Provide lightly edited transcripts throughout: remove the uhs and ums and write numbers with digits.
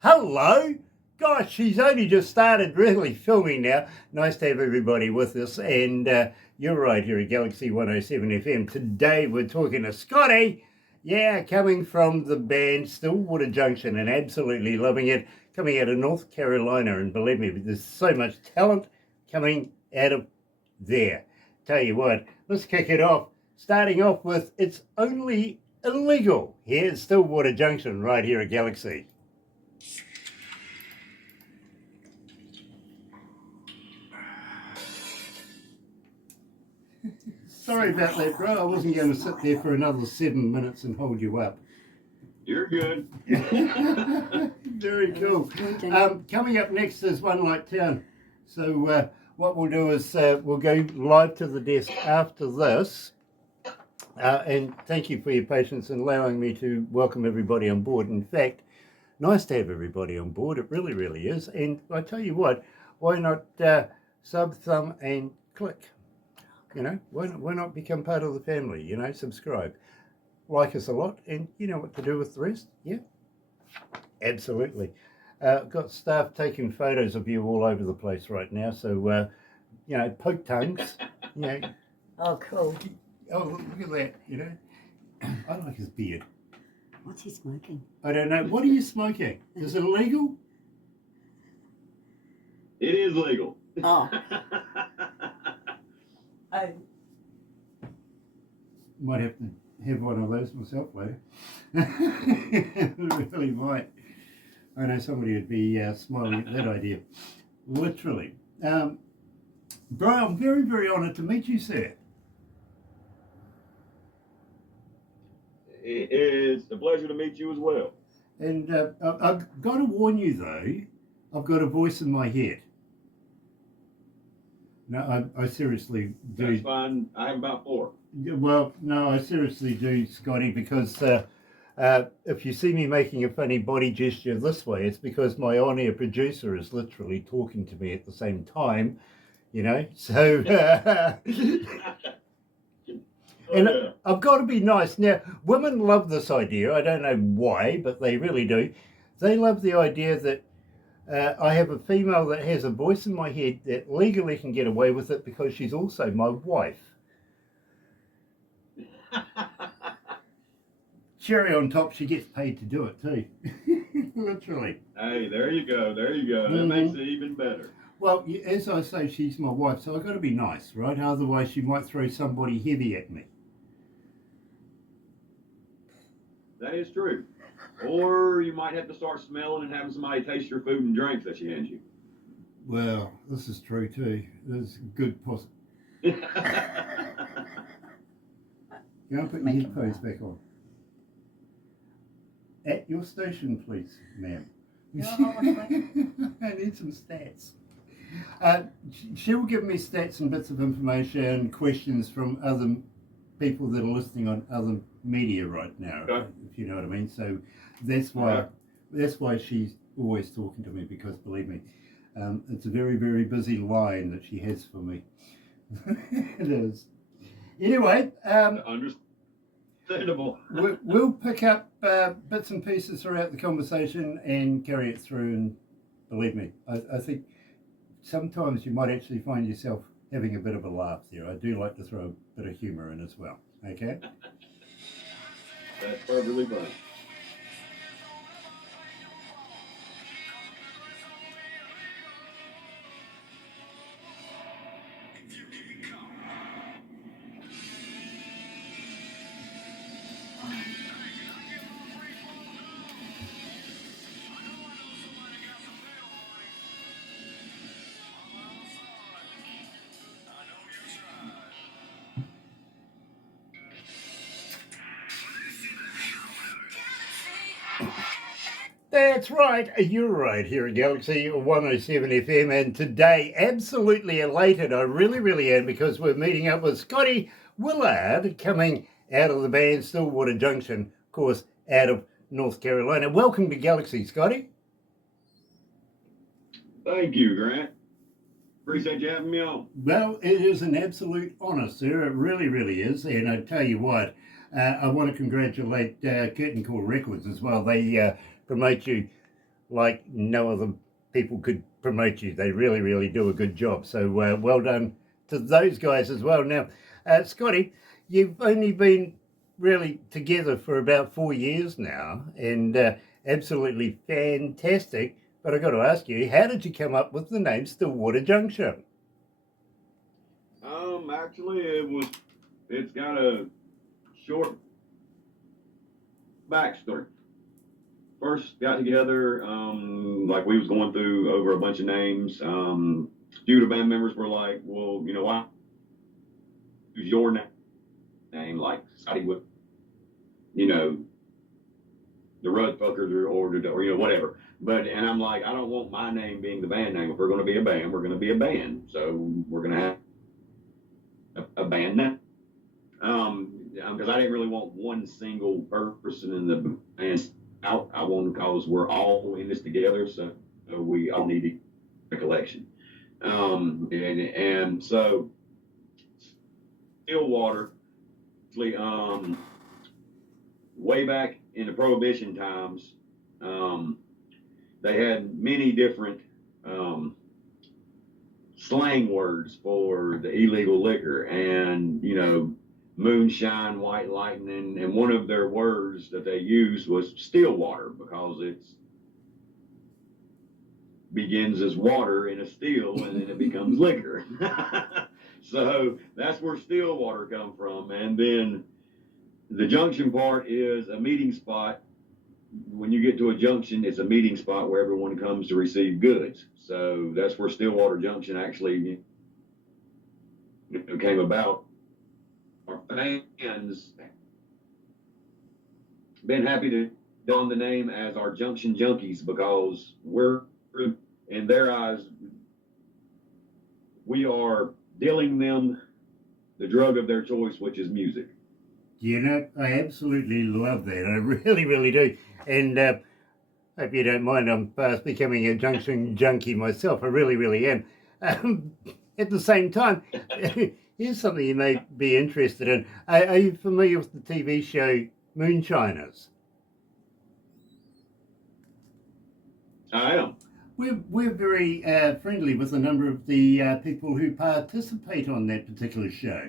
Hello! Gosh, she's only just started really filming now. Nice to have everybody with us, and you're right here at Galaxy 107 FM. Today we're talking to Scotty, coming from the band Stillwater Junction and absolutely loving it, coming out of North Carolina, and believe me, there's so much talent coming out of there. Tell you what, let's kick it off, starting off with It's Only Illegal here at Stillwater Junction, right here at Galaxy. Sorry about that, bro. I wasn't going to sit there for another 7 minutes and hold you up. You're good. Very cool. Coming up next is One Light Town. So what we'll do is we'll go live to the desk after this. And thank you for your patience in allowing me to welcome everybody on board. In fact, nice to have everybody on board. It really, really is. And I tell you what, why not sub, thumb, and click? You know, why not become part of the family? You know, subscribe, like us a lot, and you know what to do with the rest. Yeah, absolutely. Got staff taking photos of you all over the place right now. So, you know, poke tongues. You know. Oh, cool. Oh, look at that. You know, I like his beard. What's he smoking? I don't know. What are you smoking? Is it illegal? It is legal. Oh. Oh. Might have to have one of those myself later. Really might. I know somebody would be smiling at that idea. Literally. Bro, I'm very, very honoured to meet you, sir. It's a pleasure to meet you as well. And I've got to warn you, though, I've got a voice in my head. No, I seriously do. That's fine. I have about 4. Well, no, I seriously do, Scotty, because if you see me making a funny body gesture this way, it's because my on-air producer is literally talking to me at the same time, you know, so... And I've got to be nice. Now, women love this idea. I don't know why, but they really do. They love the idea that I have a female that has a voice in my head that legally can get away with it because she's also my wife. Cherry on top, she gets paid to do it too. Literally. Hey, there you go. There you go. That makes it even better. Well, as I say, she's my wife, so I've got to be nice, right? Otherwise, she might throw somebody heavy at me. That is true. Or you might have to start smelling and having somebody taste your food and drinks that she hands you. Well, this is true too. There's good Can I put your headphones back on? At your station, please, ma'am. I need some stats. She'll give me stats and bits of information, questions from other people that are listening on other media right now, okay, if you know what I mean. So that's why she's always talking to me, because believe me, it's a very, very busy line that she has for me. It is. Anyway, understandable. we'll pick up bits and pieces throughout the conversation and carry it through, and believe me, I think sometimes you might actually find yourself having a bit of a laugh there. I do like to throw a bit of humour in as well, okay? That's perfectly fine. That's right, you're right here at Galaxy 107 FM, and today, absolutely elated, I really, really am, because we're meeting up with Scotty Willard, coming out of the band Stillwater Junction, of course, out of North Carolina. Welcome to Galaxy, Scotty. Thank you, Grant. Appreciate you having me on. Well, it is an absolute honour, sir. It really, really is. And I tell you what, I want to congratulate Curtain Call Records as well. They promote you like no other people could promote you. They really, really do a good job. So well done to those guys as well. Now, Scotty, you've only been really together for about 4 years now, and absolutely fantastic. But I've got to ask you, how did you come up with the name Stillwater Junction? Actually, it's got a short backstory. First got together, like we was going through over a bunch of names. A few of the band members were like, well, you know why? Use your name, like Scotty would, you know, the Rudfuckers or you know, whatever. And I'm like, I don't want my name being the band name. If we're going to be a band, we're going to be a band. So we're going to have a band name. Because I didn't really want one single person in the band out. I wanted, because we're all in this together, so we all need a collection. And so Stillwater, way back in the Prohibition times, they had many different slang words for the illegal liquor, and you know, moonshine, white lightning, and one of their words that they used was Stillwater, because it's begins as water in a still and then it becomes liquor. So that's where Stillwater come from. And then the junction part is a meeting spot. When you get to a junction, it's a meeting spot where everyone comes to receive goods. So that's where Stillwater Junction actually came about. Our fans been happy to don the name as our Junction Junkies, because we're, in their eyes, we are dealing them the drug of their choice, which is music. You know, I absolutely love that. I really, really do. And hope you don't mind, I'm fast becoming a junction junkie myself. I really, really am. At the same time, here's something you may be interested in. Are you familiar with the TV show Moonshiners? I am. We're very friendly with a number of the people who participate on that particular show.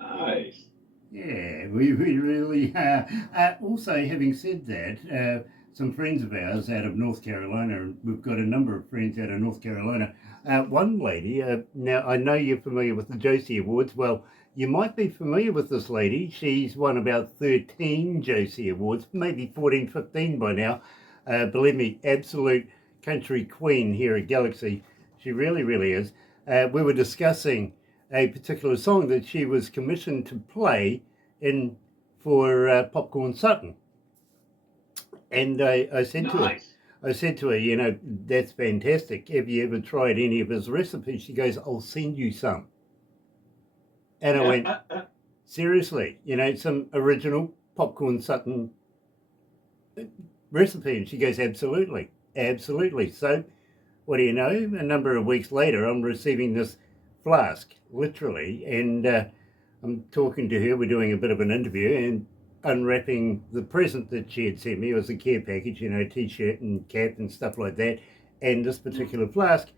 Nice. Yeah, we really are. Also, having said that, some friends of ours out of North Carolina, and we've got a number of friends out of North Carolina. One lady, now I know you're familiar with the Josie Awards. Well, you might be familiar with this lady. She's won about 13 Josie Awards, maybe 14, 15 by now. Believe me, absolute country queen here at Galaxy. She really, really is. We were discussing a particular song that she was commissioned to play in for Popcorn Sutton. And I said to her, you know, that's fantastic. Have you ever tried any of his recipes? She goes, I'll send you some. And I went, seriously, you know, some original Popcorn Sutton recipe? And she goes, absolutely, absolutely. So what do you know, a number of weeks later, I'm receiving this flask, literally, and I'm talking to her. We're doing a bit of an interview and unwrapping the present that she had sent me. It was a care package, you know, t-shirt and cap and stuff like that, and this particular flask.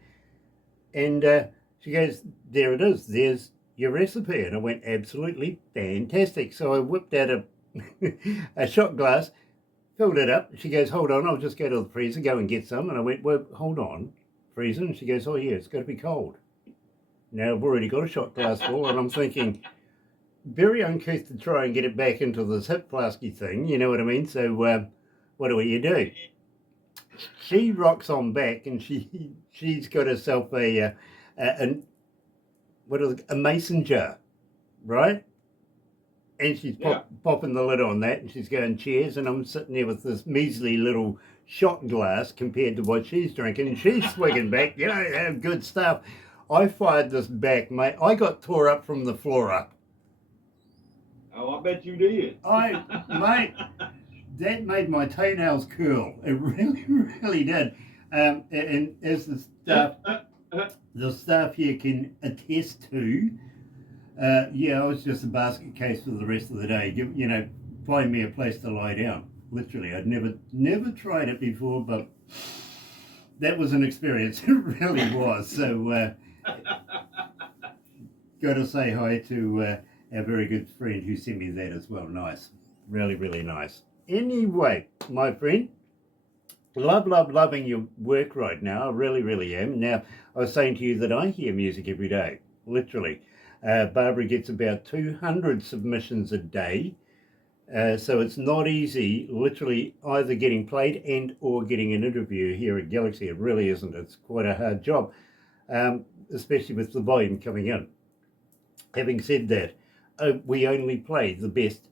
And she goes, there it is, there's your recipe. And I went, absolutely fantastic. So I whipped out a shot glass, filled it up. She goes, hold on, I'll just go to the freezer, go and get some. And I went, well, hold on, freezer. And she goes, oh yeah, it's got to be cold. Now I've already got a shot glass full, and I'm thinking, very uncouth to try and get it back into this hip flasky thing, you know what I mean? So what do you do? She rocks on back, and she's got herself a mason jar, right? And she's popping the lid on that, and she's going, cheers, and I'm sitting there with this measly little shot glass compared to what she's drinking, and she's swigging back, you know, good stuff. I fired this back, mate. I got tore up from the floor up. Oh, I bet you did. Mate, that made my toenails curl. It really, really did. And as the staff here can attest to, I was just a basket case for the rest of the day. You know, find me a place to lie down. Literally, I'd never tried it before, but that was an experience. It really was. So, got to say hi to our very good friend who sent me that as well. Nice, really, really nice. Anyway, my friend, loving your work right now. I really, really am. Now, I was saying to you that I hear music every day, literally. Barbara gets about 200 submissions a day. So it's not easy, literally, either getting played and or getting an interview here at Galaxy. It really isn't. It's quite a hard job, especially with the volume coming in. Having said that, we only play the best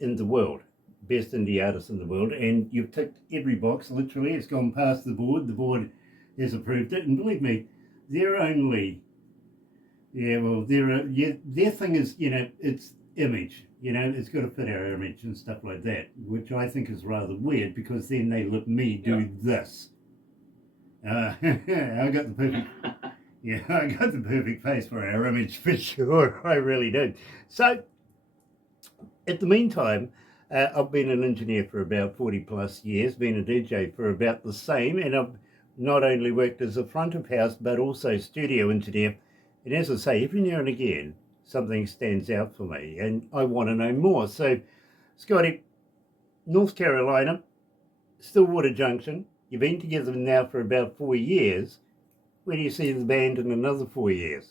in the world, best indie artists in the world, and you've ticked every box, literally. It's gone past the board has approved it, and believe me, they're only, their thing is, it's image, it's got to fit our image and stuff like that, which I think is rather weird, because then they let me do this. I got the perfect... Yeah, I got the perfect face for our image for sure. I really did. So, at the meantime, I've been an engineer for about 40 plus years, been a DJ for about the same, and I've not only worked as a front of house, but also studio engineer. And as I say, every now and again, something stands out for me, and I want to know more. So, Scotty, North Carolina, Stillwater Junction, you've been together now for about 4 years. Where do you see the band in another 4 years?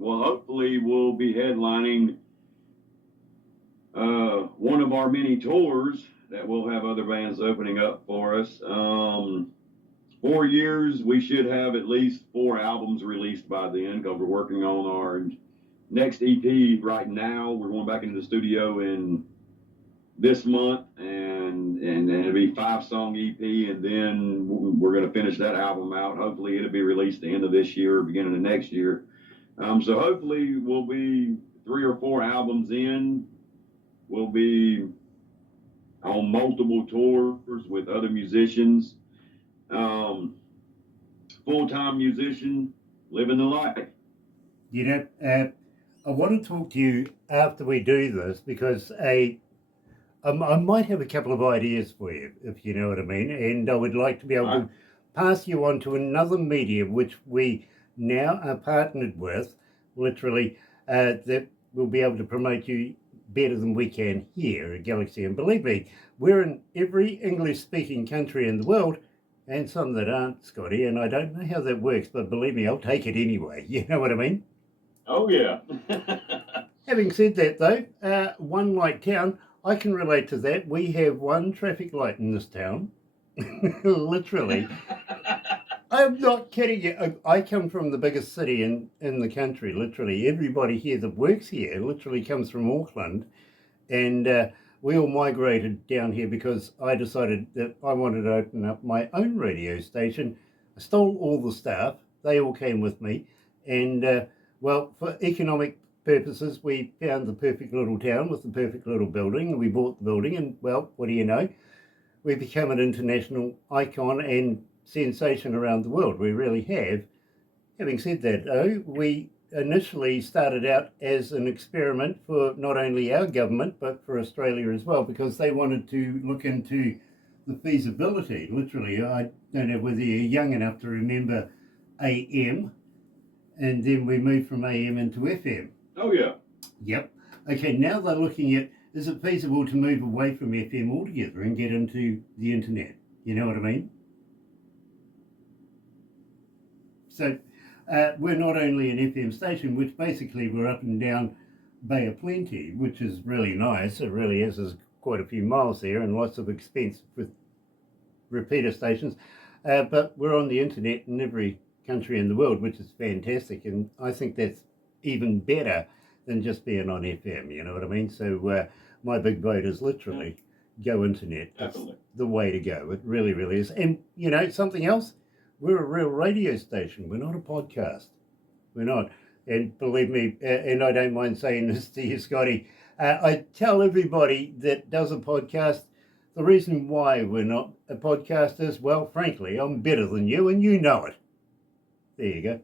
Well, hopefully we'll be headlining one of our many tours that will have other bands opening up for us. 4 years, we should have at least 4 albums released by then, because we're working on our next EP right now. We're going back into the studio in this month, and it'll be 5-song EP, and then we're going to finish that album out. Hopefully it'll be released the end of this year, beginning of next year. So hopefully we'll be 3 or 4 albums in. We'll be on multiple tours with other musicians. Full-time musician, living the life. I want to talk to you after we do this, because I might have a couple of ideas for you, if you know what I mean, and I would like to be able to pass you on to another media which we now are partnered with, literally, that will be able to promote you better than we can here at Galaxy. And believe me, we're in every English-speaking country in the world, and some that aren't, Scotty, and I don't know how that works, but believe me, I'll take it anyway. You know what I mean? Oh, yeah. Having said that, though, one light town, I can relate to that. We have one traffic light in this town. Literally. I'm not kidding you. I come from the biggest city in the country, literally. Everybody here that works here literally comes from Auckland. And we all migrated down here because I decided that I wanted to open up my own radio station. I stole all the staff. They all came with me. And, well, for economic purposes, we found the perfect little town with the perfect little building. We bought the building, and, well, what do you know? We become an international icon and sensation around the world. We really have. Having said that, though, we initially started out as an experiment for not only our government, but for Australia as well, because they wanted to look into the feasibility, literally. I don't know whether you're young enough to remember AM, and then we moved from AM into FM. Oh, yeah. Yep. Okay, now they're looking at, is it feasible to move away from FM altogether and get into the internet? You know what I mean? So we're not only an FM station, which basically we're up and down Bay of Plenty, which is really nice. It really is. There's quite a few miles there and lots of expense with repeater stations. But we're on the internet in every country in the world, which is fantastic. And I think that's even better than just being on FM, you know what I mean? So my big vote is literally go internet. Definitely. It's the way to go. It really, really is. And, you know, something else, we're a real radio station. We're not a podcast. We're not. And believe me, and I don't mind saying this to you, Scotty, I tell everybody that does a podcast, the reason why we're not a podcast is, well, frankly, I'm better than you and you know it. There you go.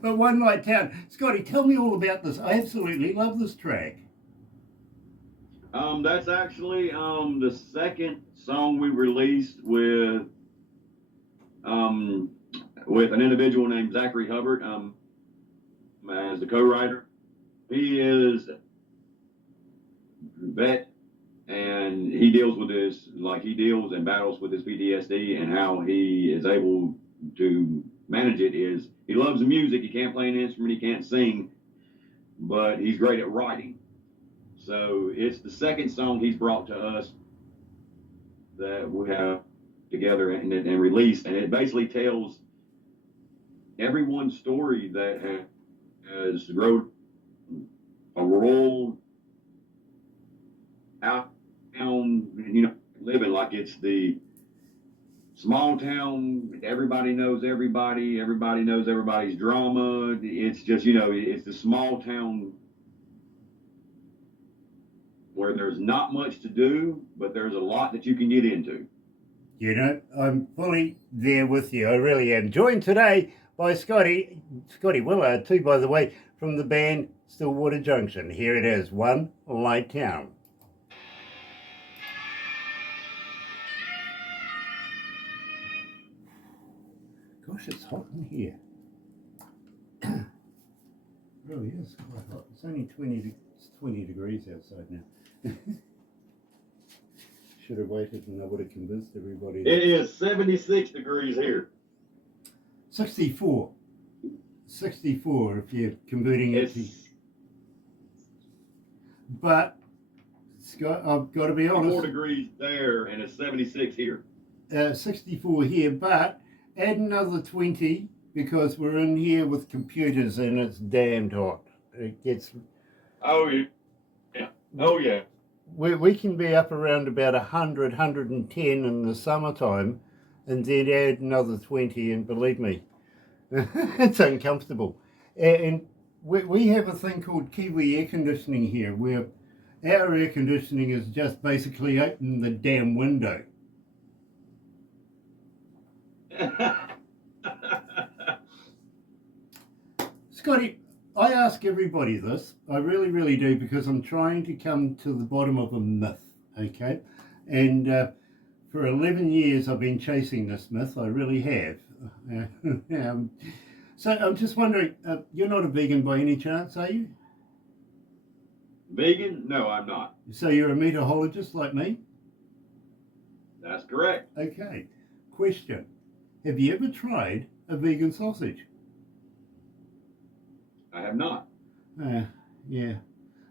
But One Night Town. Scotty, tell me all about this. I absolutely love this track. That's actually the second song we released with an individual named Zachary Hubbard as the co-writer. He is a vet, and he deals with this, like he deals and battles with his PTSD, and how he is able to manage it is he loves the music. He can't play an instrument, he can't sing, but he's great at writing. So it's the second song he's brought to us that we have together and released, and it basically tells everyone's story that has wrote a rural out town, living like it's the small town. Everybody knows everybody. Everybody knows everybody's drama. It's just, it's the small town where there's not much to do, but there's a lot that you can get into. I'm fully there with you. I really am. Joined today by Scotty Willard too, by the way, from the band Stillwater Junction. Here it is, One Night Town. Gosh, it's hot in here. It really is quite hot. It's only 20 degrees outside now. Should have waited and I would have convinced everybody. It is 76 degrees here. 64 if you're converting it to. But, Scott, I've got to be honest. 4 degrees there, and it's 76 here. 64 here, but add another 20 because we're in here with computers and it's damned hot. It gets. Oh, yeah. Oh, yeah. We can be up around about 100, 110 in the summertime, and then add another 20, and believe me, it's uncomfortable. And we have a thing called Kiwi air conditioning here, where our air conditioning is just basically open the damn window. Scotty, I ask everybody this, I really, really do, because I'm trying to come to the bottom of a myth, okay? And for 11 years I've been chasing this myth, I really have. So I'm just wondering, you're not a vegan by any chance, are you? Vegan? No, I'm not. So you're a meatologist like me? That's correct. Okay. Question. Have you ever tried a vegan sausage? I have not. Yeah.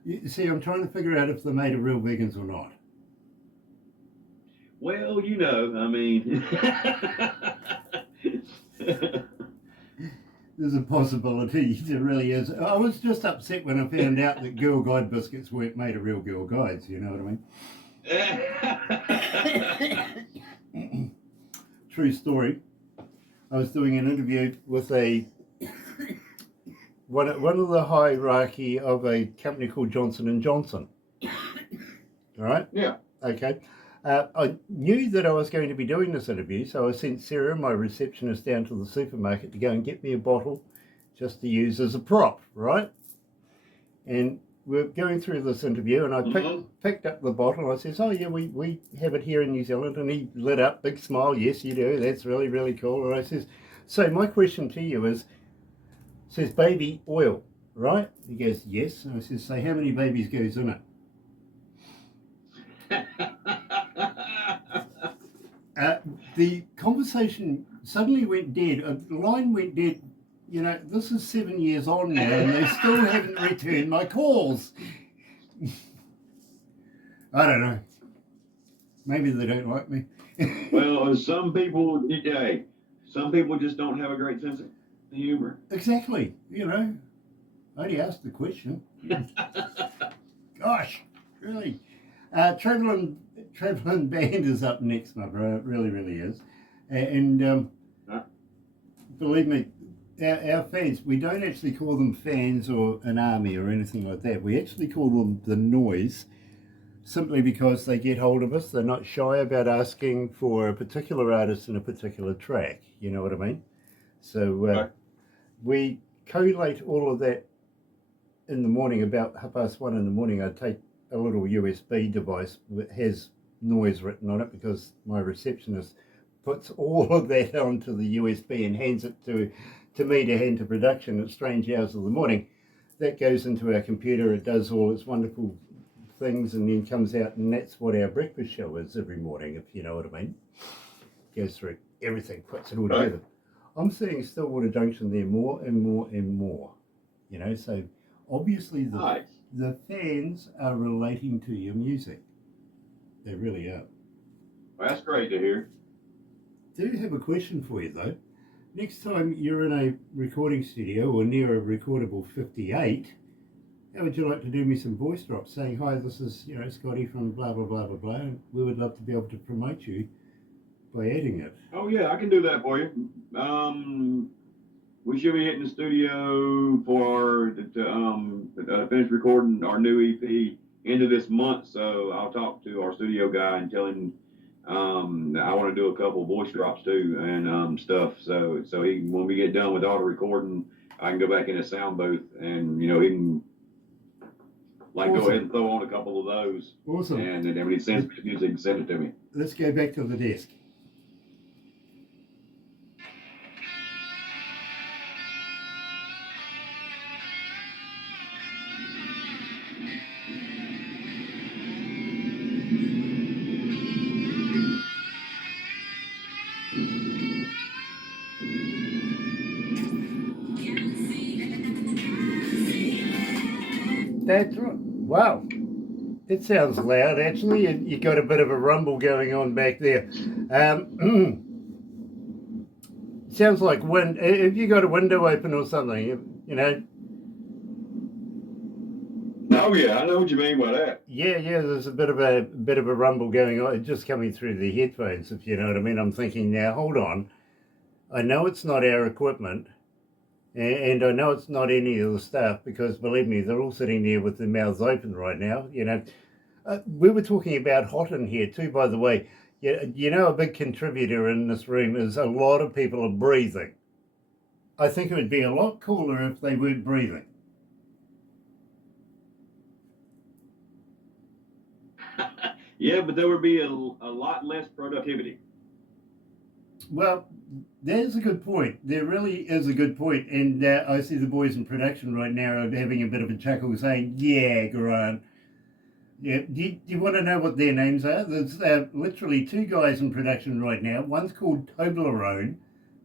You see, I'm trying to figure out if they're made of real vegans or not. Well, I mean... There's a possibility, there really is. I was just upset when I found out that Girl Guide biscuits weren't made of real Girl Guides, you know what I mean? True story. I was doing an interview with one of the hierarchy of a company called Johnson & Johnson. All right? Yeah. Okay. I knew that I was going to be doing this interview, so I sent Sarah, my receptionist, down to the supermarket to go and get me a bottle just to use as a prop, right? And we're going through this interview, and I picked up the bottle. I says, oh, yeah, we have it here in New Zealand. And he lit up, big smile. Yes, you do. That's really, really cool. And I says, so my question to you is, says baby oil, right? He goes, yes. And I says, so how many babies goes in it? The conversation suddenly went dead. The line went dead. This is 7 years on now, and they still haven't returned my calls. I don't know. Maybe they don't like me. Well, some people just don't have a great sense of humor. Exactly. I only asked the question. Gosh, really. Traveling Band is up next, my bro. It really, really is. And believe me, our fans, we don't actually call them fans or an army or anything like that. We actually call them the noise, simply because they get hold of us. They're not shy about asking for a particular artist in a particular track. You know what I mean? So, we collate all of that in the morning. About 1:30 in the morning, I take a little USB device that has noise written on it because my receptionist puts all of that onto the USB and hands it to me to hand to production at strange hours of the morning. That goes into our computer, it does all its wonderful things and then comes out, and that's what our breakfast show is every morning, if you know what I mean. Goes through everything, puts it all Right. together. I'm seeing Stillwater Junction there more and more and more, you know, so obviously Nice. the fans are relating to your music. They really are. Well, that's great to hear. Do have a question for you though. Next time you're in a recording studio or near a recordable 58, how would you like to do me some voice drops saying, hi, this is, you know, Scotty from blah, blah, blah, blah, blah, and we would love to be able to promote you by adding it. Oh yeah, I can do that for you. We should be hitting the studio for to finish recording our new EP end of this month. So I'll talk to our studio guy and tell him I want to do a couple voice drops too and stuff. So he, when we get done with all the recording, I can go back in the sound booth and, you know, he can like Awesome. go ahead and throw on a couple of those. Awesome. And then when he sends me the music, send it to me. Let's go back to the desk. That's right. Wow. It sounds loud, actually. You got a bit of a rumble going on back there. Sounds like wind. If you got a window open or something, you know. Oh yeah, I know what you mean by that. Yeah. There's a bit of a rumble going on, just coming through the headphones, if you know what I mean. I'm thinking now, hold on. I know it's not our equipment, and I know it's not any of the staff because believe me, they're all sitting there with their mouths open right now. You know, we were talking about hot in here too, by the way. You know, a big contributor in this room is a lot of people are breathing. I think it would be a lot cooler if they weren't breathing. Yeah, but there would be a lot less productivity. Well, there's a good point. There really is a good point. And I see the boys in production right now are having a bit of a chuckle saying, yeah, Grant. Yeah, do you want to know what their names are? There's literally two guys in production right now. One's called Toblerone,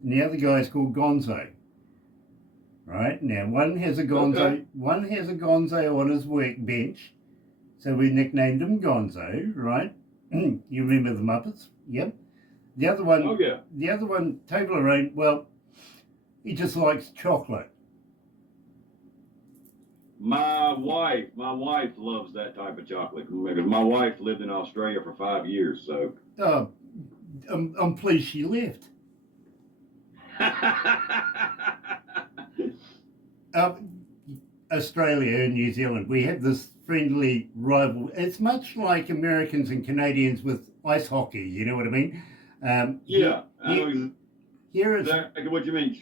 and the other guy's called Gonzo. Right now, one has a Gonzo. Okay. One has a Gonzo on his workbench, so we nicknamed him Gonzo. Right? You remember the Muppets? Yep. The other one. Oh yeah. The other one, Toblerone. Well, he just likes chocolate. My wife loves that type of chocolate because my wife lived in Australia for 5 years. So. Oh, I'm pleased she left. Australia and New Zealand, we have this friendly rival. It's much like Americans and Canadians with ice hockey. You know what I mean? Yeah, I know Here is exactly what you mean.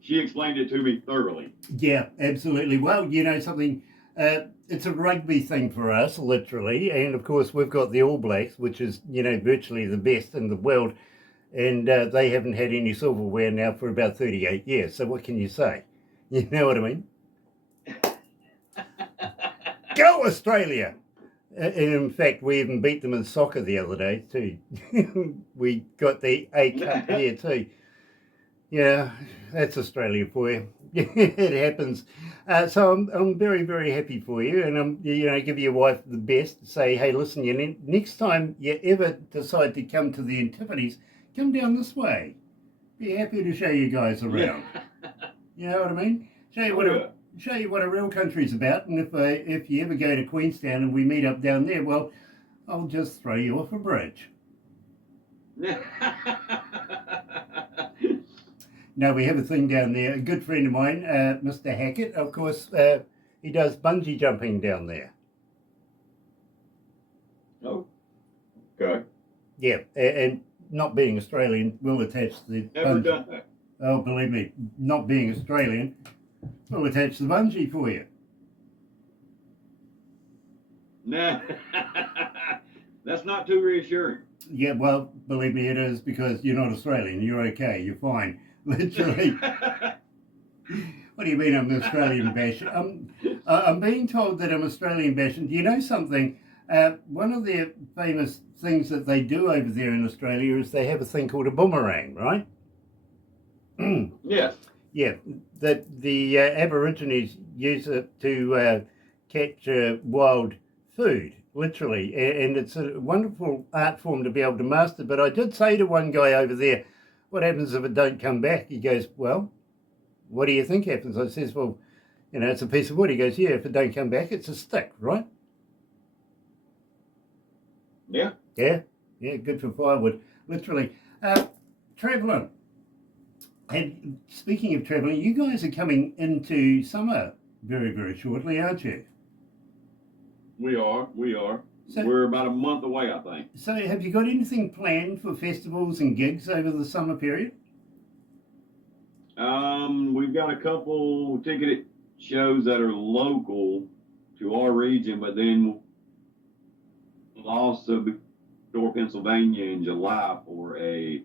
She explained it to me thoroughly. yeah, absolutely. Well, you know something. It's a rugby thing for us, literally, and of course we've got the All Blacks, which is, you know, virtually the best in the world, and they haven't had any silverware now for about 38 years. So what can you say? You know what I mean? Go Australia! And in fact, we even beat them in soccer the other day too. We got the A Cup here too. Yeah, that's Australia for you. It happens. So I'm very, very happy for you, and you know, give your wife the best. Say, hey, listen, next time you ever decide to come to the Antipodes, come down this way. Be happy to show you guys around. You know what I mean? Show you what a real country's about, and if you ever go to Queenstown and we meet up down there, well, I'll just throw you off a bridge. No, we have a thing down there. A good friend of mine, Mr. Hackett, of course, he does bungee jumping down there. Oh, okay. Yeah, and not being Australian, we'll attach the Never bungee. done that. Oh, believe me, not being Australian, we'll attach the bungee for you. Nah, that's not too reassuring. Yeah, well, believe me, it is, because you're not Australian. You're okay. You're fine. Literally. What do you mean I'm an Australian basher? I'm being told that I'm Australian bashing. Do you know something? One of the famous things that they do over there in Australia is they have a thing called a boomerang, right? Yes. Yeah, that the Aborigines use it to catch wild food, literally, and it's a wonderful art form to be able to master. But I did say to one guy over there, what happens if it don't come back? He goes, well, what do you think happens? I says, well, you know, it's a piece of wood. He goes, yeah, if it don't come back, it's a stick, right? Yeah. Yeah, good for firewood, literally. Travelling. And speaking of travelling, you guys are coming into summer very, very shortly, aren't you? We are. So, We're about a month away, I think. so have you got anything planned for festivals and gigs over the summer period? We've got a couple ticketed shows that are local to our region, but then we'll also be in Pennsylvania in July for a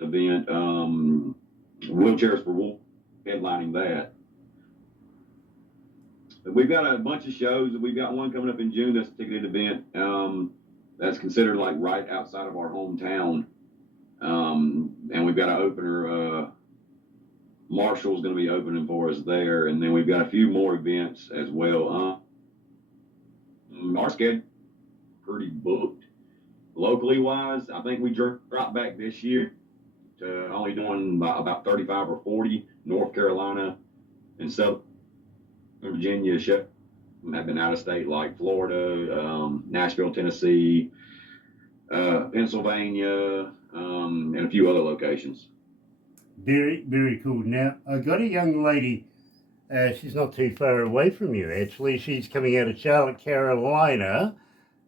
event, Wheelchairs for Wolf, headlining that. But we've got a bunch of shows. We've got one coming up in June that's a ticketed event, that's considered like right outside of our hometown. And we've got an opener, Marshall's going to be opening for us there, and then we've got a few more events as well. Our schedule pretty booked. Locally wise, I think we dropped back this year to only doing about 35 or 40. North Carolina and Southern Virginia have been out of state, like Florida, Nashville, Tennessee, Pennsylvania, and a few other locations. Very, very cool. Now, I got a young lady, she's not too far away from you, actually. She's coming out of Charlotte, Carolina,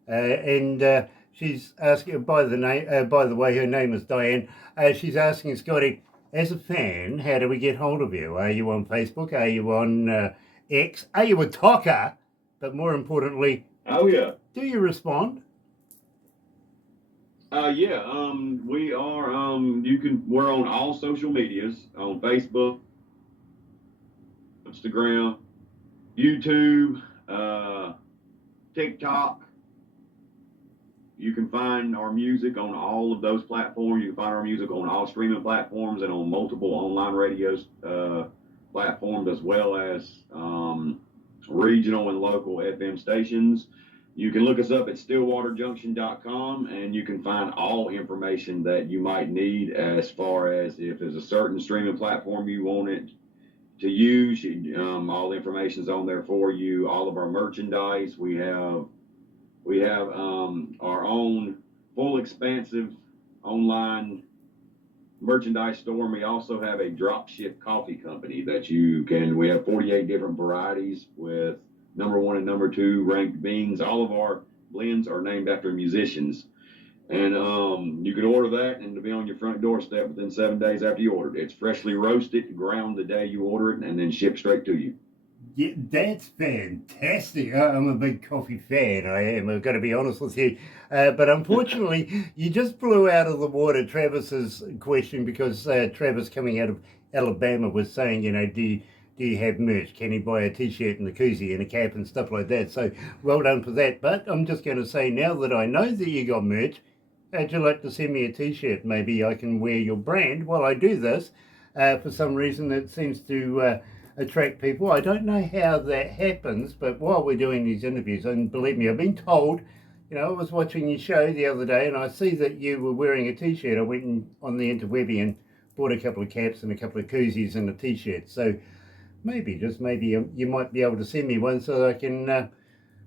and she's asking, by the way, her name is Diane. She's asking Scotty, as a fan, how do we get hold of you? Are you on Facebook? Are you on X? Are you a talker? But more importantly, Oh yeah. do you respond? We are. We're on all social medias, on Facebook, Instagram, YouTube, TikTok. You can find our music on all of those platforms. You can find our music on all streaming platforms and on multiple online radios platforms, as well as regional and local FM stations. You can look us up at stillwaterjunction.com, and you can find all information that you might need as far as if there's a certain streaming platform you want it to use. All the information's on there for you. All of our merchandise. We have our own full expansive online merchandise store, and we also have a drop ship coffee company that we have 48 different varieties with number 1 and number 2 ranked beans. All of our blends are named after musicians. And you can order that and it'll be on your front doorstep within 7 days after you order it. It's freshly roasted, ground the day you order it, and then shipped straight to you. Yeah, that's fantastic. I'm a big coffee fan. I am. I've got to be honest with you. But unfortunately, you just blew out of the water Travis's question, because Travis, coming out of Alabama, was saying, do you have merch? Can he buy a t-shirt and a koozie and a cap and stuff like that? So well done for that. But I'm just going to say, now that I know that you got merch, how'd you like to send me a t-shirt? Maybe I can wear your brand while I do this. For some reason, it seems to attract people. I don't know how that happens, but while we're doing these interviews, and believe me, I've been told, I was watching your show the other day and I see that you were wearing a t-shirt. I went on the interwebby and bought a couple of caps and a couple of koozies and a t-shirt. So maybe, just maybe, you might be able to send me one so that I can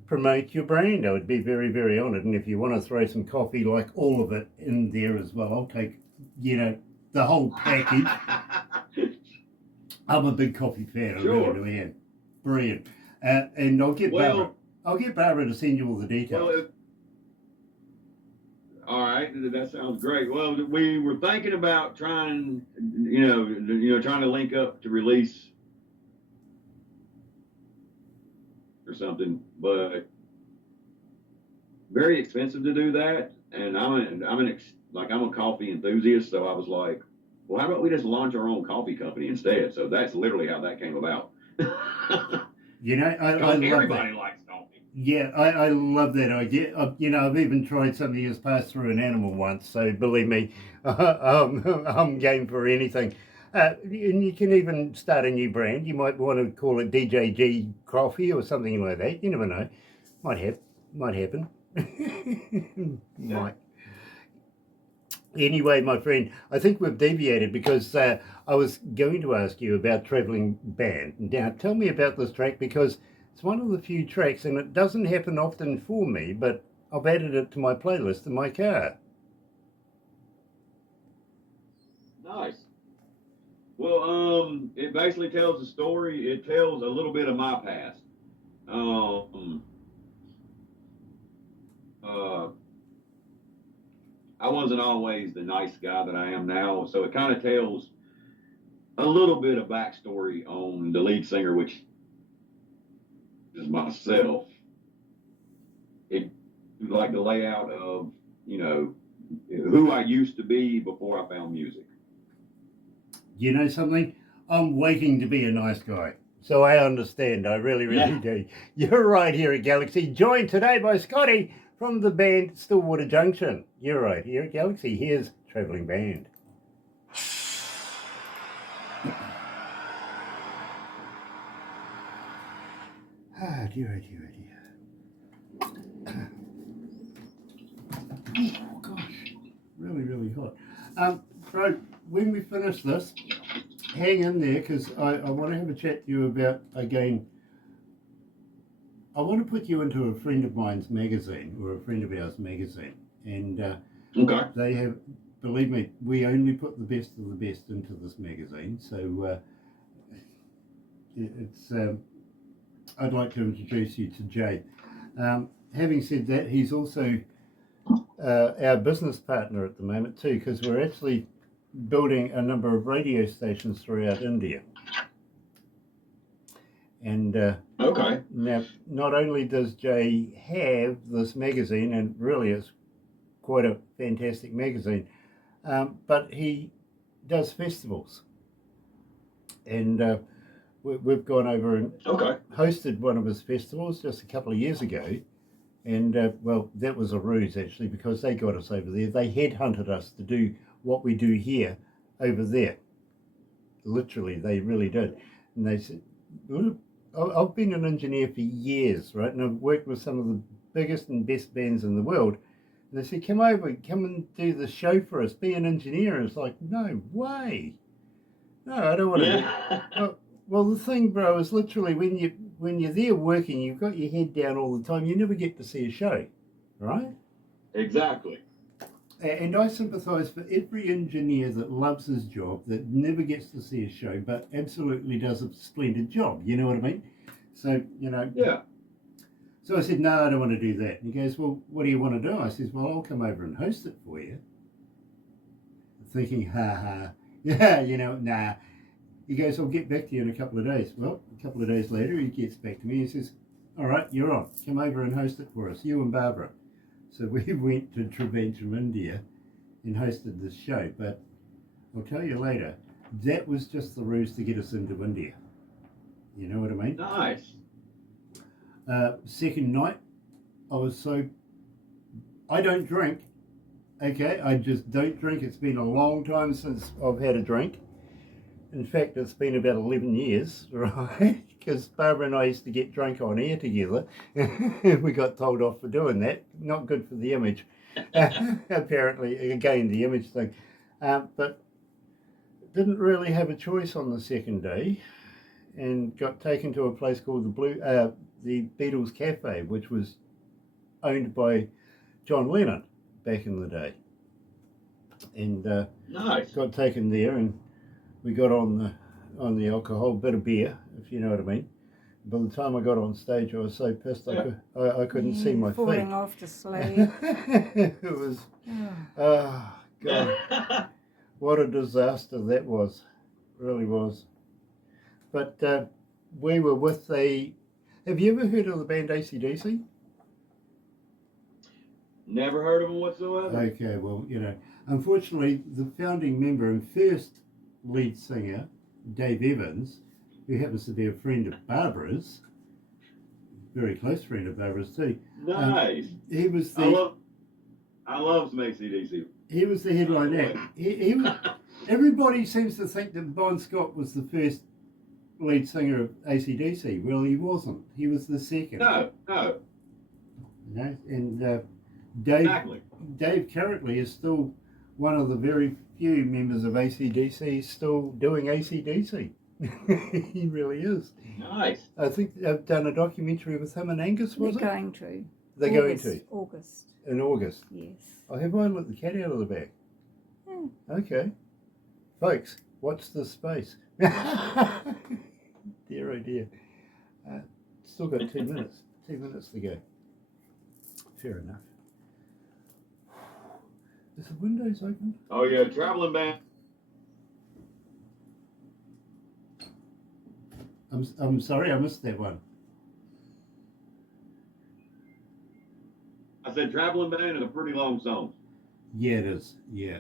promote your brand. I would be very, very honoured. And if you want to throw some coffee, like all of it, in there as well, I'll take, the whole package. I'm a big coffee fan. Sure. I really am. Brilliant. And I'll get Barbara to send you all the details. All right, that sounds great. Well, we were thinking about trying, trying to link up to release or something, but very expensive to do that. And I'm a coffee enthusiast, so I was like, well, how about we just launch our own coffee company instead? So that's literally how that came about. You know, I Because love everybody that. likes coffee. Yeah, I love that idea. I've even tried something that's passed through an animal once, so believe me, I'm game for anything. And you can even start a new brand. You might want to call it DJG Coffee or something like that. You never know. Might happen. Yeah. Might. Anyway, my friend, I think we've deviated because I was going to ask you about Travelling Band. Now, tell me about this track because it's one of the few tracks, and it doesn't happen often for me, but I've added it to my playlist in my car. Nice. Well, it basically tells a story. It tells a little bit of my past. Um, uh, I wasn't always the nice guy that I am now, so it kind of tells a little bit of backstory on the lead singer, which is myself. It like the layout of who I used to be before I found music. You know something? I'm waiting to be a nice guy. So I understand. I really, really do. You're right here at Galaxy. Joined today by Scotty from the band Stillwater Junction. You're right here at Galaxy. Here's Travelling Band. Ah, dear, oh dear, oh dear. Oh, gosh. Really, really hot. So when we finish this, hang in there because I want to have a chat to you about, again, I want to put you into a friend of mine's magazine or a friend of ours magazine. And Okay. they have, believe me, we only put the best of the best into this magazine. So it's I'd like to introduce you to Jay. Having said that, he's also our business partner at the moment too, because we're actually building a number of radio stations throughout India. And Okay. now, not only does Jay have this magazine, and really it's quite a fantastic magazine, but he does festivals. And we've gone over and Okay. hosted one of his festivals just a couple of years ago. And well, that was a ruse actually because they got us over there. They headhunted us to do what we do here over there. Literally, they really did. And they said, "Look, I've been an engineer for years, right? And I've worked with some of the biggest and best bands in the world. And they said, come over, come and do the show for us, be an engineer." And it's like, no way. No, I don't want to do. Well, the thing, bro, is literally when you're there working, you've got your head down all the time. You never get to see a show, right? Exactly. And I sympathise for every engineer that loves his job, that never gets to see a show, but absolutely does a splendid job. You know what I mean? So, Yeah. So I said, no, I don't want to do that. And he goes, well, what do you want to do? I says, well, I'll come over and host it for you. Thinking, yeah, nah. He goes, I'll get back to you in a couple of days. Well, a couple of days later, he gets back to me and says, all right, you're on. Come over and host it for us, you and Barbara. So we went to Trivandrum, India and hosted this show. But I'll tell you later, that was just the ruse to get us into India. You know what I mean? Nice. Second night, I don't drink. Okay, I just don't drink. It's been a long time since I've had a drink. In fact, it's been about 11 years, right? Because Barbara and I used to get drunk on air together. We got told off for doing that. Not good for the image. Apparently, again, the image thing. But didn't really have a choice on the second day and got taken to a place called the Beatles Cafe, which was owned by John Lennon back in the day. And Nice. got taken there and we got on the alcohol, bit of beer, if you know what I mean. By the time I got on stage, I was so pissed I couldn't see my falling feet. off to sleep. It was, oh, God, what a disaster that was. Really was. But we were with have you ever heard of the band AC/DC? Never heard of them whatsoever. Okay, well, you know, unfortunately, the founding member and first lead singer, Dave Evans, who happens to be a friend of Barbara's, very close friend of Barbara's too. Nice. He was I love some AC/DC. He was the headline act. Everybody seems to think that Bon Scott was the first lead singer of AC/DC. Well, he wasn't. He was the second. No. You know, and Dave. Exactly. Dave currently is still one of the very few members of AC/DC still doing AC/DC. He really is. Nice. I think they've done a documentary with him and Angus, was They're it? going to. They're going to. August. In August. Yes. Oh, have I let the cat out of the bag? Yeah. Okay. Folks, watch this space. Dear oh dear. Still got 2 minutes. 2 minutes to go. Fair enough. Is the windows open? Oh yeah, traveling band. I'm sorry, I missed that one. I said traveling band is a pretty long song. Yeah, it is. Yeah.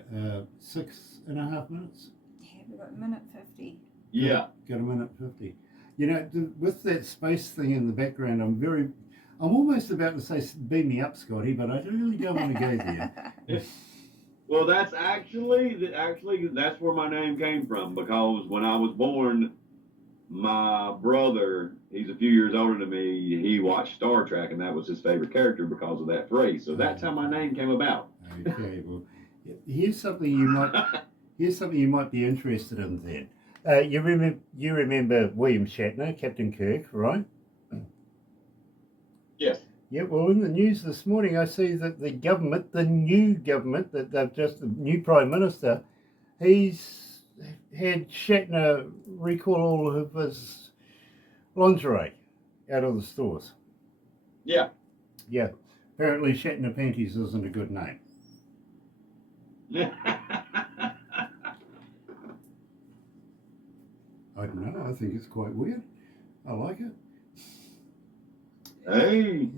6.5 minutes? Yeah, we've got a minute 50. Yeah. Got a minute 50. You know, with that space thing in the background, I'm almost about to say beam me up, Scotty, but I really don't want to go there. Well, that's actually that's where my name came from, because when I was born, my brother, he's a few years older than me, he watched Star Trek, and that was his favorite character because of that phrase. So that's how my name came about. Okay, well, here's something you might be interested in then. You remember William Shatner, Captain Kirk, right? Yes. Yeah, well, in the news this morning, I see that the new government, that they've just, the new Prime Minister, he's had Shatner recall all of his lingerie out of the stores. Yeah. Yeah, apparently Shatner Panties isn't a good name. I don't know, I think it's quite weird. I like it. Hey.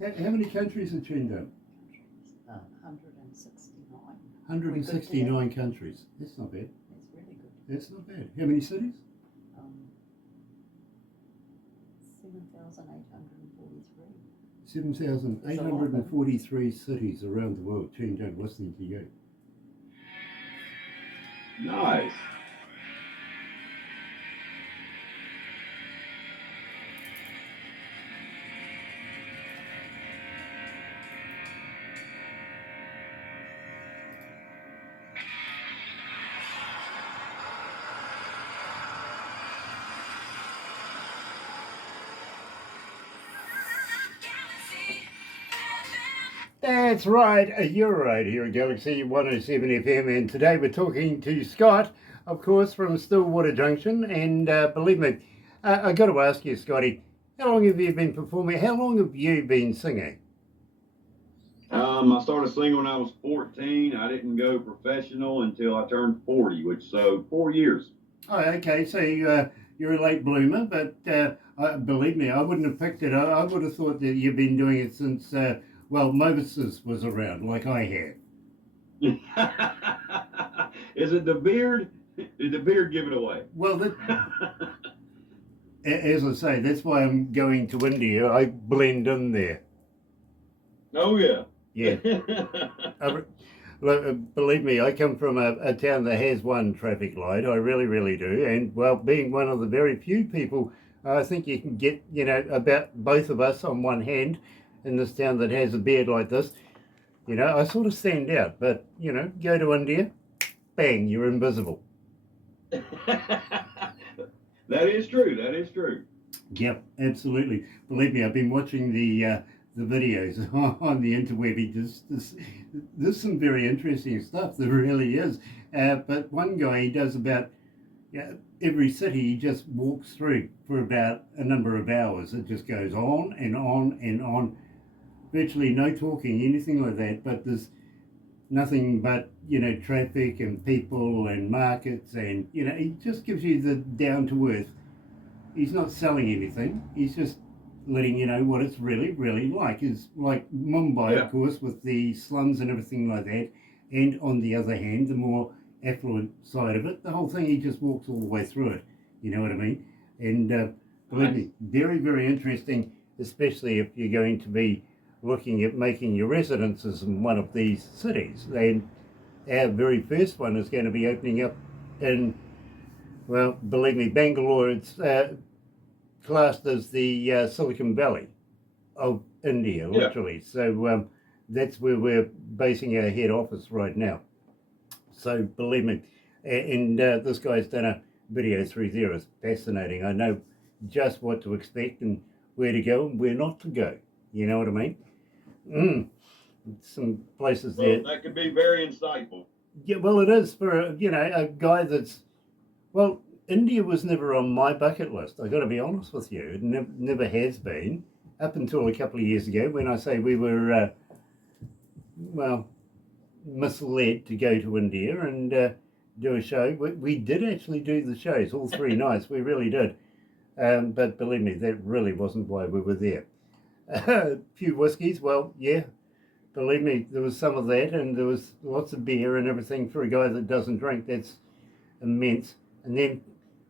How many countries are tuned in? 169. 169 countries. That's not bad. That's really good. That's not bad. How many cities? 7,843. 7,843 cities around the world tuned in listening to you. Nice. That's right, you're right here at Galaxy 107 FM, and today we're talking to Scott, of course, from Stillwater Junction, and believe me, I got to ask you, Scotty, how long have you been performing? How long have you been singing? I started singing when I was 14. I didn't go professional until I turned 40, so 4 years. Oh, okay, so you're a late bloomer, but believe me, I wouldn't have picked it. I would have thought that you've been doing it since, Moses was around, like I have. Is it the beard? Did the beard give it away? Well, as I say, that's why I'm going to India. I blend in there. Oh, yeah. Yeah. Look, believe me, I come from a town that has one traffic light. I really, really do. And, well, being one of the very few people, I think you can get, about both of us on one hand in this town that has a beard like this. I sort of stand out. But, go to India, bang, you're invisible. That is true. That is true. Yep, absolutely. Believe me, I've been watching the videos on the interweb. There's some very interesting stuff. There really is. But one guy, he does about Yeah, every city he just walks through for about a number of hours. It just goes on and on and on. Virtually no talking, anything like that. But there's nothing but traffic and people and markets, and he just gives you the down to earth. He's not selling anything. He's just letting you know what it's really, really like. It's like Mumbai, Yeah. of course, with the slums and everything like that. And on the other hand, the more affluent side of it, the whole thing, he just walks all the way through it. You know what I mean? And believe me, very, very interesting, especially if you're going to be looking at making your residences in one of these cities. And our very first one is going to be opening up in, well, believe me, Bangalore. It's classed as the Silicon Valley of India, Yeah. literally. So that's where we're basing our head office right now. So believe me, and this guy's done a video through there. It's fascinating. I know just what to expect and where to go and where not to go. You know what I mean? Some places there. Well, that could be very insightful. Yeah, well, it is for a guy that's, well, India was never on my bucket list. I got to be honest with you, it never has been up until a couple of years ago when I say we were, well, misled to go to India and do a show. We did actually do the shows all 3 nights. We really did, but believe me, that really wasn't why we were there. A few whiskies, well, yeah. Believe me, there was some of that, and there was lots of beer and everything for a guy that doesn't drink. That's immense. And then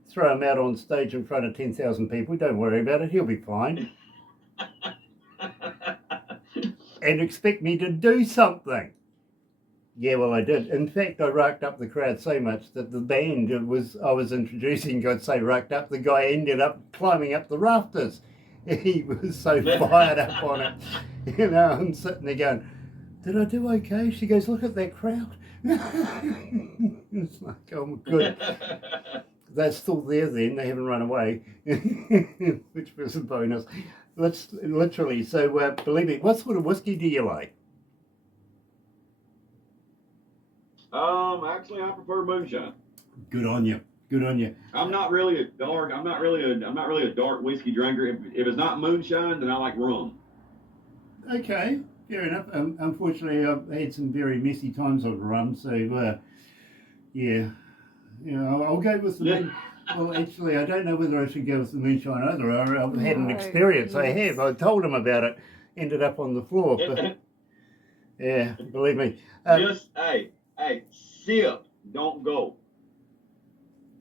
throw him out on stage in front of 10,000 people. Don't worry about it. He'll be fine. And expect me to do something. Yeah, well, I did. In fact, I racked up the crowd so much that the band I was introducing, I'd say racked up, the guy ended up climbing up the rafters. He was so fired up on it. I'm sitting there going, did I do okay? She goes, look at that crowd. It's like, oh, good. They're still there then. They haven't run away, which was a bonus. Literally. So believe me, what sort of whiskey do you like? Actually, I prefer moonshine. Good on you. Good on you. I'm not really a dark whiskey drinker. If it's not moonshine, then I like rum. Okay, fair enough. Unfortunately, I've had some very messy times on rum, so yeah, I'll go with the moon. Well, actually, I don't know whether I should go with the moonshine either. I've had an experience. I have. I told him about it. Ended up on the floor. But, yeah, believe me. Just hey, sip, don't go.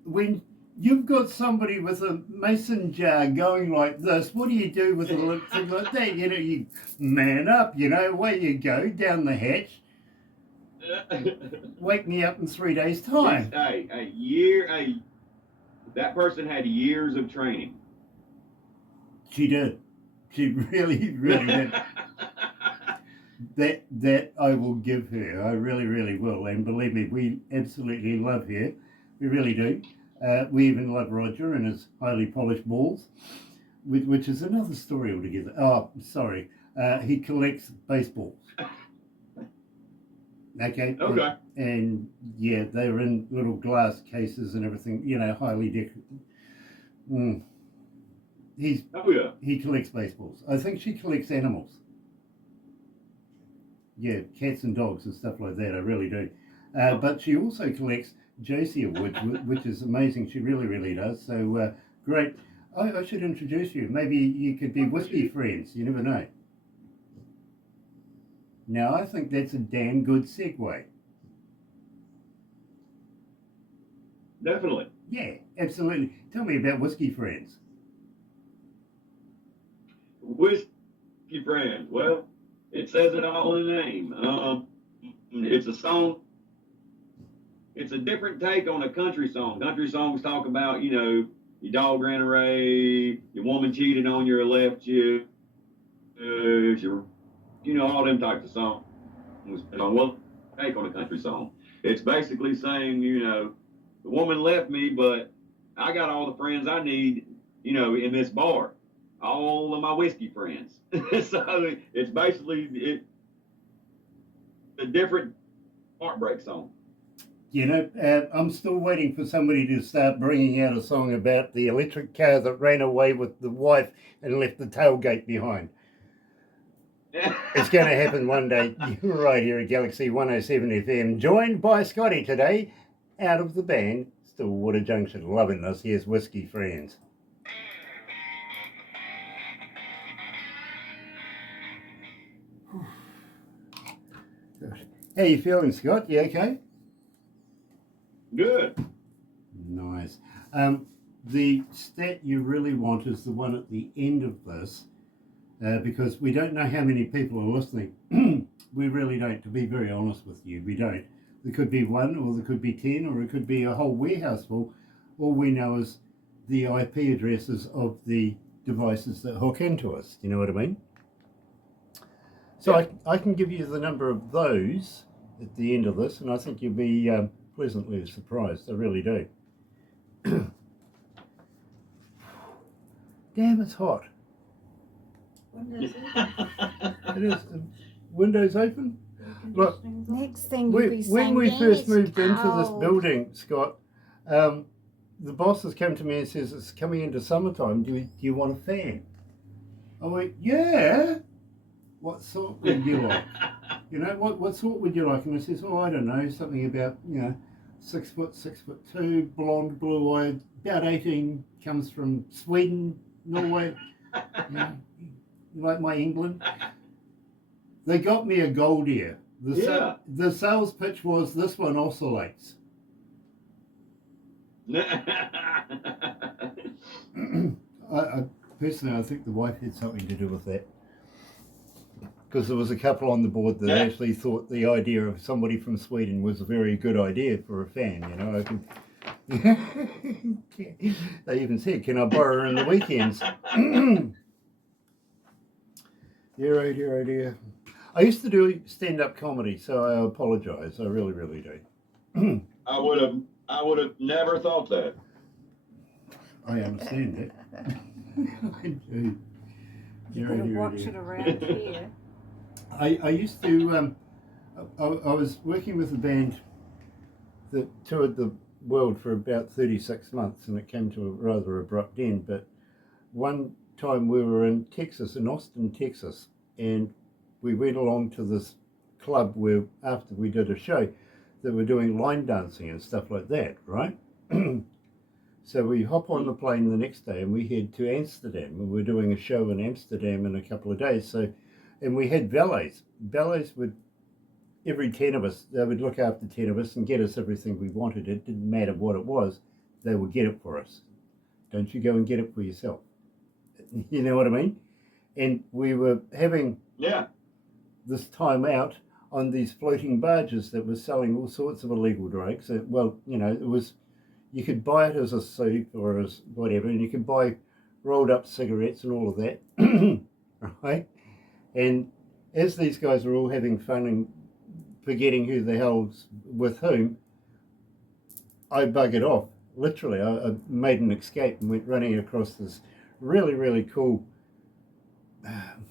When you've got somebody with a mason jar going like this, what do you do with a little thing like that? You man up, away you go, down the hatch. Wake me up in 3 days' time. That person had years of training. She did. She really, really did. That I will give her. I really, really will. And believe me, we absolutely love her. We really do. We even love Roger and his highly polished balls, which is another story altogether. Oh, sorry. He collects baseballs. Okay. And yeah, they're in little glass cases and everything, highly decorated. He collects baseballs. I think she collects animals. Yeah, cats and dogs and stuff like that. I really do. But she also collects Josie awards, which is amazing. She really, really does. So great. I should introduce you. Maybe you could be whiskey friends. You never know. Now, I think that's a damn good segue. Definitely. Yeah, absolutely. Tell me about whiskey friends. Whiskey friends. Well, it says it all in the name. It's a song. It's a different take on a country song. Country songs talk about, your dog ran away, your woman cheated on you or left you, all them types of songs. Well, take on a country song. It's basically saying, the woman left me, but I got all the friends I need, in this bar. All of my whiskey friends. So it's basically a different heartbreak song. I'm still waiting for somebody to start bringing out a song about the electric car that ran away with the wife and left the tailgate behind. It's going to happen one day. You're right here at Galaxy 107 FM, joined by Scotty today, out of the band Stillwater Junction. Loving this. Here's Whiskey Friends. How you feeling, Scott? You okay? Good. Nice. The stat you really want is the one at the end of this, because we don't know how many people are listening. We really don't, to be very honest with you. We don't. There could be one, or there could be 10, or it could be a whole warehouse full. All we know is the IP addresses of the devices that hook into us. You know what I mean? So Yeah. I can give you the number of those at the end of this, and I think you'll be pleasantly surprised. I really do. Damn, it's hot. Windows It is. Windows open? Look, Next thing you'll be when saying, we "Damn, first it's moved into this cold." building, Scott, the boss has come to me and says, it's coming into summertime, do you want a fan? I went, yeah. What sort would you like? What sort would you like? And he says, I don't know, something about, 6 foot, 6'2", blonde, blue-eyed, about 18, comes from Sweden, Norway. You like my England? They got me a gold ear. The sales pitch was, this one oscillates. Personally, I think the wife had something to do with that. Because there was a couple on the board that actually thought the idea of somebody from Sweden was a very good idea for a fan, They even said, can I borrow her in the weekends? Dear. I used to do stand-up comedy, so I apologise. I really, really do. I would have never thought that. I understand that. I do. You gotta watch it around here. I used to, I was working with a band that toured the world for about 36 months, and it came to a rather abrupt end. But one time we were in Texas, in Austin, Texas, and we went along to this club where, after we did a show, they were doing line dancing and stuff like that, right? So we hop on the plane the next day and we head to Amsterdam, and we're doing a show in Amsterdam in a couple of days. And we had valets. Valets would, every 10 of us, they would look after 10 of us and get us everything we wanted. It didn't matter what it was, they would get it for us. Don't you go and get it for yourself. You know what I mean? And we were having this time out on these floating barges that were selling all sorts of illegal drugs. It was, you could buy it as a soup or as whatever, and you could buy rolled up cigarettes and all of that, right? And as these guys were all having fun and forgetting who the hell's with whom, I buggered off. Literally, I made an escape and went running across this really, really cool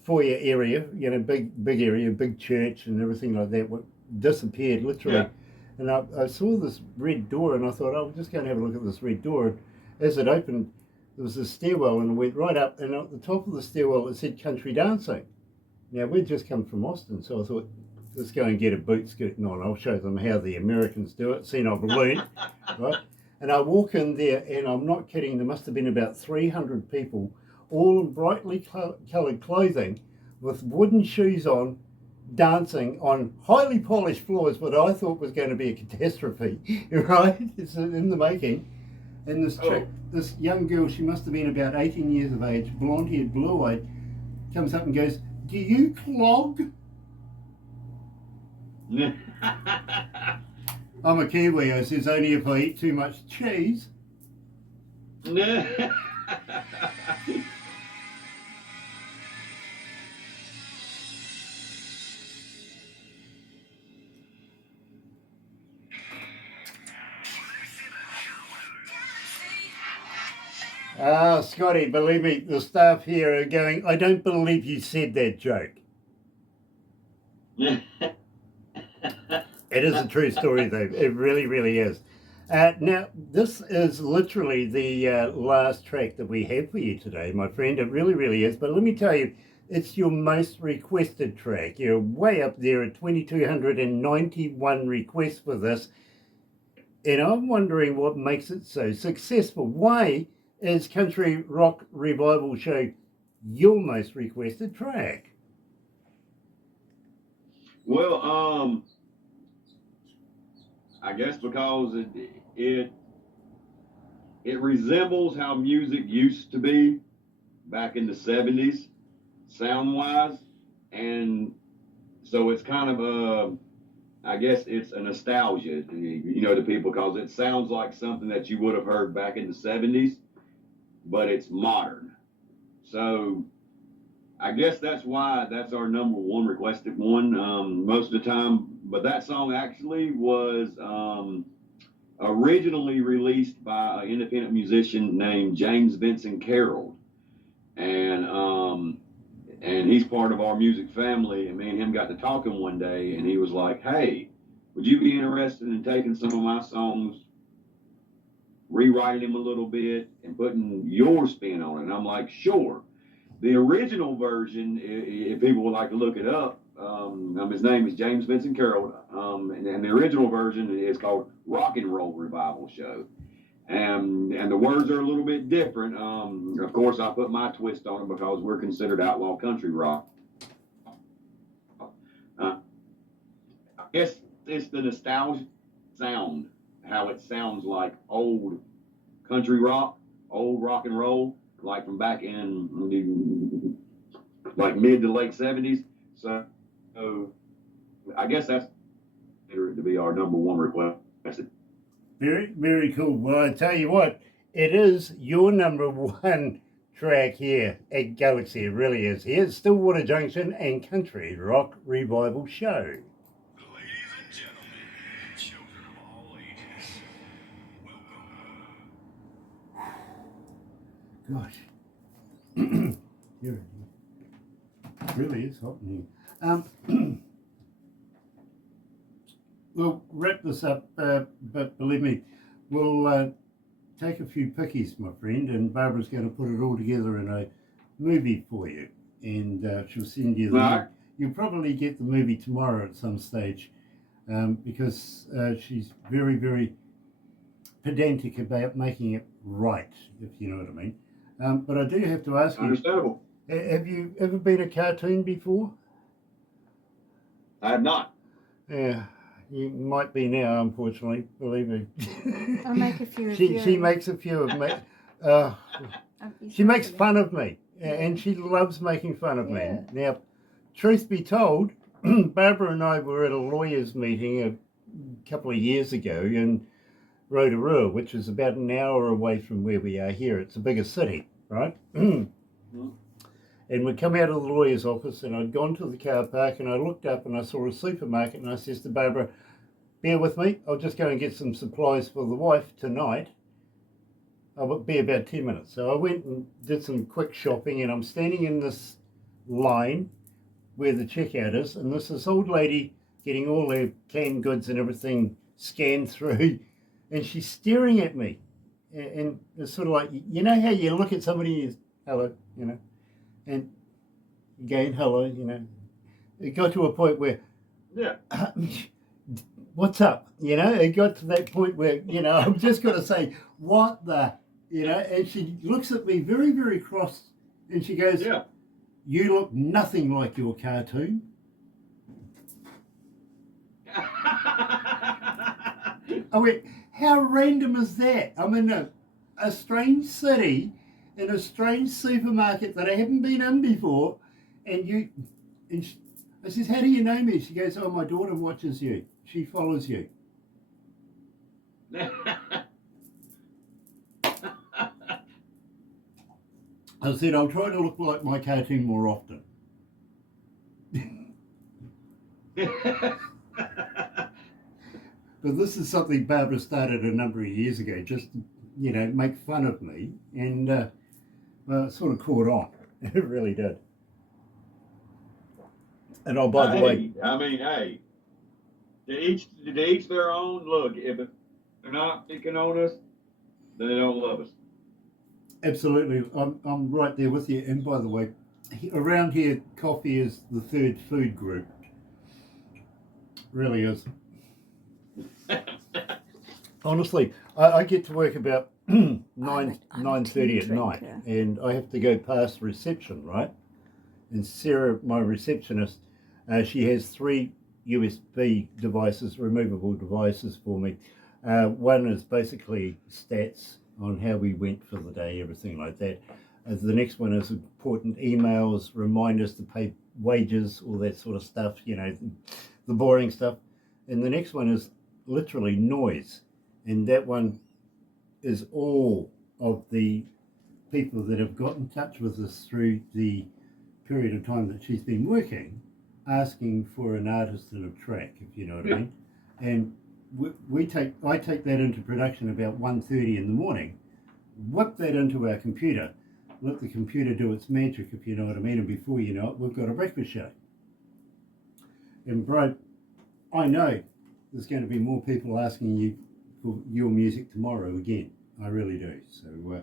foyer area, big area, big church and everything like that. Disappeared, literally. Yeah. And I saw this red door, and I thought, I'm just going to have a look at this red door. And as it opened, there was a stairwell, and I went right up, and at the top of the stairwell, it said country dancing. Now, we'd just come from Austin, so I thought, let's go and get a boot scooting on. I'll show them how the Americans do it. Seen I've learned, right? And I walk in there, and I'm not kidding, there must have been about 300 people, all in brightly coloured clothing, with wooden shoes on, dancing on highly polished floors, what I thought was going to be a catastrophe, right? It's in the making. And this chick, this young girl, she must have been about 18 years of age, blonde-haired, blue-eyed, comes up and goes, do you clog? I'm a Kiwi, I says, only if I eat too much cheese. Ah, Scotty, believe me, the staff here are going, I don't believe you said that joke. It is a true story, though. It really, really is. Now, this is literally the last track that we have for you today, my friend. It really, really is. But let me tell you, it's your most requested track. You're way up there at 2,291 requests for this. And I'm wondering what makes it so successful. Why is Country Rock Revival Show your most requested track? Well, I guess because it resembles how music used to be back in the 70s, sound wise, and so it's kind of I guess it's a nostalgia, to people, because it sounds like something that you would have heard back in the 70s, but it's modern. So I guess that's why that's our number one requested one most of the time. But that song actually was originally released by an independent musician named James Vincent Carroll, and he's part of our music family. And me and him got to talking one day, and he was like, "Hey, would you be interested in taking some of my songs, rewriting them a little bit, and putting your spin on it?" And I'm like, "Sure." The original version, if people would like to look it up, his name is James Vincent Carroll, and the original version is called Rock and Roll Revival Show. And the words are a little bit different. Of course, I put my twist on it because we're considered outlaw country rock. I guess it's the nostalgia sound, how it sounds like old country rock, old rock and roll, like from back in like mid to late 70s. So I guess that's to be our number one request. Very, very cool. Well, I tell you what, it is your number one track here at Galaxy. It really is. Here's Stillwater Junction and Country Rock Revival Show. Ladies and gentlemen, children of all ages, welcome. Gosh. Here it really is hot in here. We'll wrap this up, but believe me, we'll take a few pickies, my friend, and Barbara's going to put it all together in a movie for you, and she'll send you the Right. You'll probably get the movie tomorrow at some stage, because she's very, very pedantic about making it right, if you know what I mean. But I do have to ask you, Understandable. have you ever been a cartoon before? I have not. Yeah, you might be now, unfortunately, believe me. I'll make a few of she you. makes a few of me. She makes fun of me, and she loves making fun of me. Now, truth be told, Barbara and I were at a lawyers' meeting a couple of years ago in Rotorua, which is about an hour away from where we are here. It's a bigger city, right? And we'd come out of the lawyer's office, and I'd gone to the car park, and I looked up and I saw a supermarket, and I says to Barbara, "Bear with me, I'll just go and get some supplies for the wife tonight. I'll be about 10 minutes. So I went and did some quick shopping, and I'm standing in this line where the checkout is, and there's this old lady getting all her canned goods and everything scanned through, and she's staring at me. And it's sort of like, you know how you look at somebody and you, hello, and again, hello, It got to a point where, Yeah. what's up? It got to that point where, I'm just going to say, what the, and she looks at me very, very cross, and she goes, Yeah. "You look nothing like your cartoon." I went, how random is that? I'm in a strange city, in a strange supermarket that I haven't been in before, I says, "How do you know me?" She goes, "Oh, my daughter watches you. She follows you." I said, "I'll try to look like my cartoon more often." But this is something Barbara started a number of years ago, just to, make fun of me, and it sort of caught on. It really did. And oh, by the way, I mean, hey, to each their own. Look, if they're not picking on us, then they don't love us. Absolutely, I'm right there with you. And by the way, around here, coffee is the third food group. Really is. Honestly, I get to work about I'm a 9:30 at tea night, drinker. and I have to go past reception, right? And Sarah, my receptionist, she has 3 USB devices, removable devices for me. One is basically stats on how we went for the day, everything like that. The next one is important emails, reminders to pay wages, all that sort of stuff, you know, the boring stuff. And the next one is literally noise. And that one is all of the people that have got in touch with us through the period of time that she's been working, asking for an artist and a track, if you know what I mean. And I take that into production about 1:30 in the morning, whip that into our computer, let the computer do its magic, if you know what I mean, and before you know it, we've got a breakfast show. And bro, I know there's going to be more people asking you for your music tomorrow again. I really do. So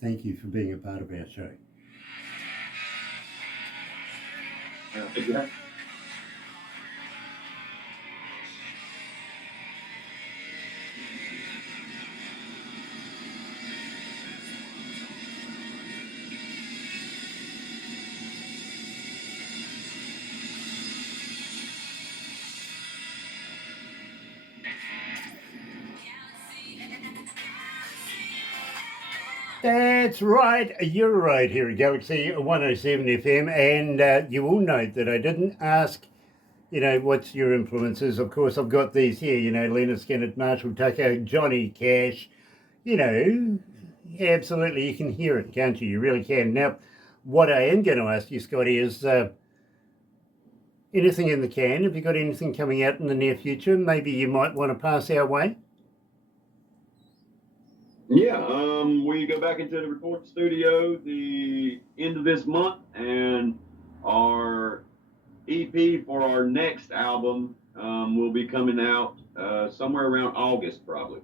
thank you for being a part of our show. Yeah. That's right, you're right here at Galaxy 107 FM, and you will note that I didn't ask, you know, what's your influences. Of course, I've got these here, you know, Leonard Skinner, Marshall Tucker, Johnny Cash, you know, absolutely, you can hear it, can't you? You really can. Now, what I am going to ask you, Scotty, is anything in the can? Have you got anything coming out in the near future? Maybe you might want to pass our way? Yeah, we go back into the recording studio the end of this month, and our EP for our next album will be coming out somewhere around August, probably.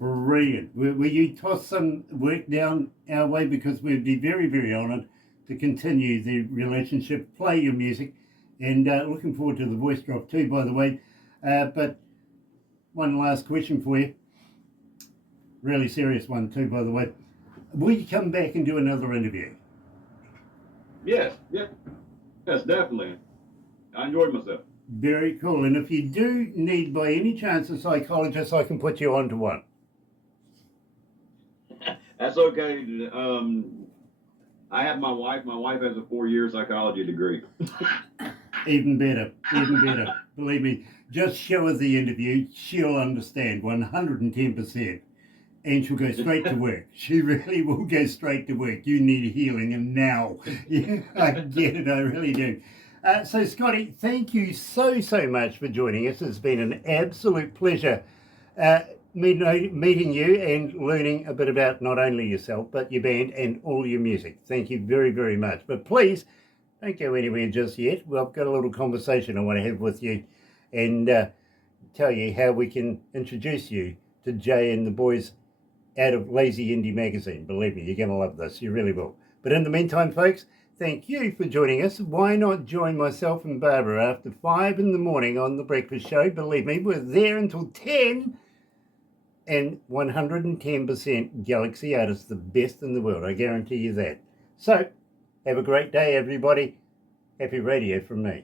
Brilliant. Will you toss some work down our way, because we'd be very, very honoured to continue the relationship, play your music, and looking forward to the voice drop too, by the way. But one last question for you. Really serious one too, by the way. Will you come back and do another interview? Yes, definitely. I enjoyed myself. Very cool. And if you do need, by any chance, a psychologist, I can put you onto one. That's okay. I have my wife. My wife has a 4-year psychology degree. Even better, even better. Believe me, just show her the interview. She'll understand 110%. And she'll go straight to work. She really will go straight to work. You need healing, and now. Yeah, I get it, I really do. So, Scotty, thank you so much for joining us. It's been an absolute pleasure meeting you and learning a bit about not only yourself, but your band and all your music. Thank you very, very much. But please, don't go anywhere just yet. Well, I've got a little conversation I want to have with you and tell you how we can introduce you to Jay and the boys out of Lazy Indie Magazine. Believe me, you're going to love this. You really will. But in the meantime, folks, thank you for joining us. Why not join myself and Barbara after 5 in the morning on The Breakfast Show? Believe me, we're there until 10. And 110% Galaxy artists, the best in the world. I guarantee you that. So, have a great day, everybody. Happy radio from me.